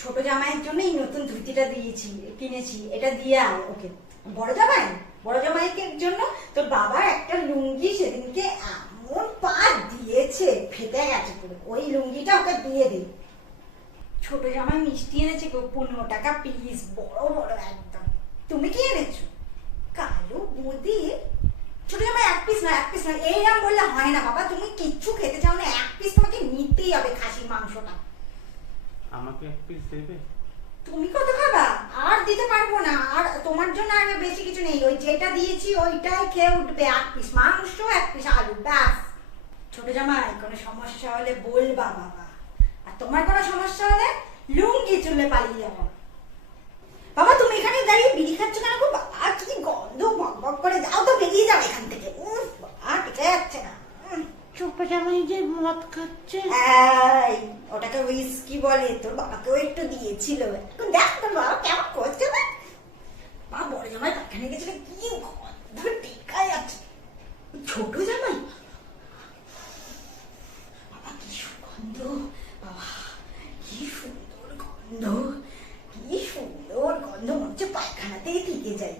ছোট জামাইয়ের জন্য এই নতুন ধুতিটা কিনেছি, এটা দিয়ে আয় ওকে। বড় জামাইয়ের জন্য তোর বাবা একটা লুঙ্গি সেদিনকে এমন পা দিয়েছে, ফেটে গেছে পুরো, ওই লুঙ্গিটা ওকে দিয়ে দে। ছোট জামাই মিষ্টি এনেছে গো, 15 টাকা পিস, বড় বড় একদম। তুমি কি এনেছো? কালো বোঁদে। ছোট জামাই এক পিস না, এইরকম বললে হয় না বাবা, তুমি কিচ্ছু খেতে চাও না, এক পিস তোমাকে নিতেই হবে খাসির মাংসটা। আমাকে এক পিস দেবে? তুমি কত খাবা? আর দিতে পারবো না, আর তোমার জন্য আর বেশি কিছু নেই, ওই যেটা দিয়েছি ওইটাই খেয়ে উঠবে। এক পিস মাংস, এক পিস আলু, ব্যাস। ছোট জামাই কোনো সমস্যা হলে বলবা বাবা, আর তোমার কোনো সমস্যা হলে লুঙ্গি চুলে পালিয়ে যাবো। বাবা তুমি এখানে দাঁড়িয়ে বিড়ি খাচ্ছ কেন গো? বাবা কি গন্ধ, বক বক করে, যাও তো, বেরিয়ে যাও এখান থেকে। বাবা টিকে যাচ্ছে না। ছোট জামাই যে মদ খাচ্ছে। এই ওটাকে হুইস্কি বলে, তোর বাবাকেও একটু দিয়েছিল। এখন দেখ তোর বাবা কেমন করছে না। মা বড় জামাই পায়খানে গেছিল, কি গন্ধ টিকা যাচ্ছে। ছোট জামাই বাবা কি সুগন্ধ, বাবা কি সুন্দর গন্ধ, কি সুন্দর গন্ধ, মনে হচ্ছে পায়খানাতেই থেকে যায়।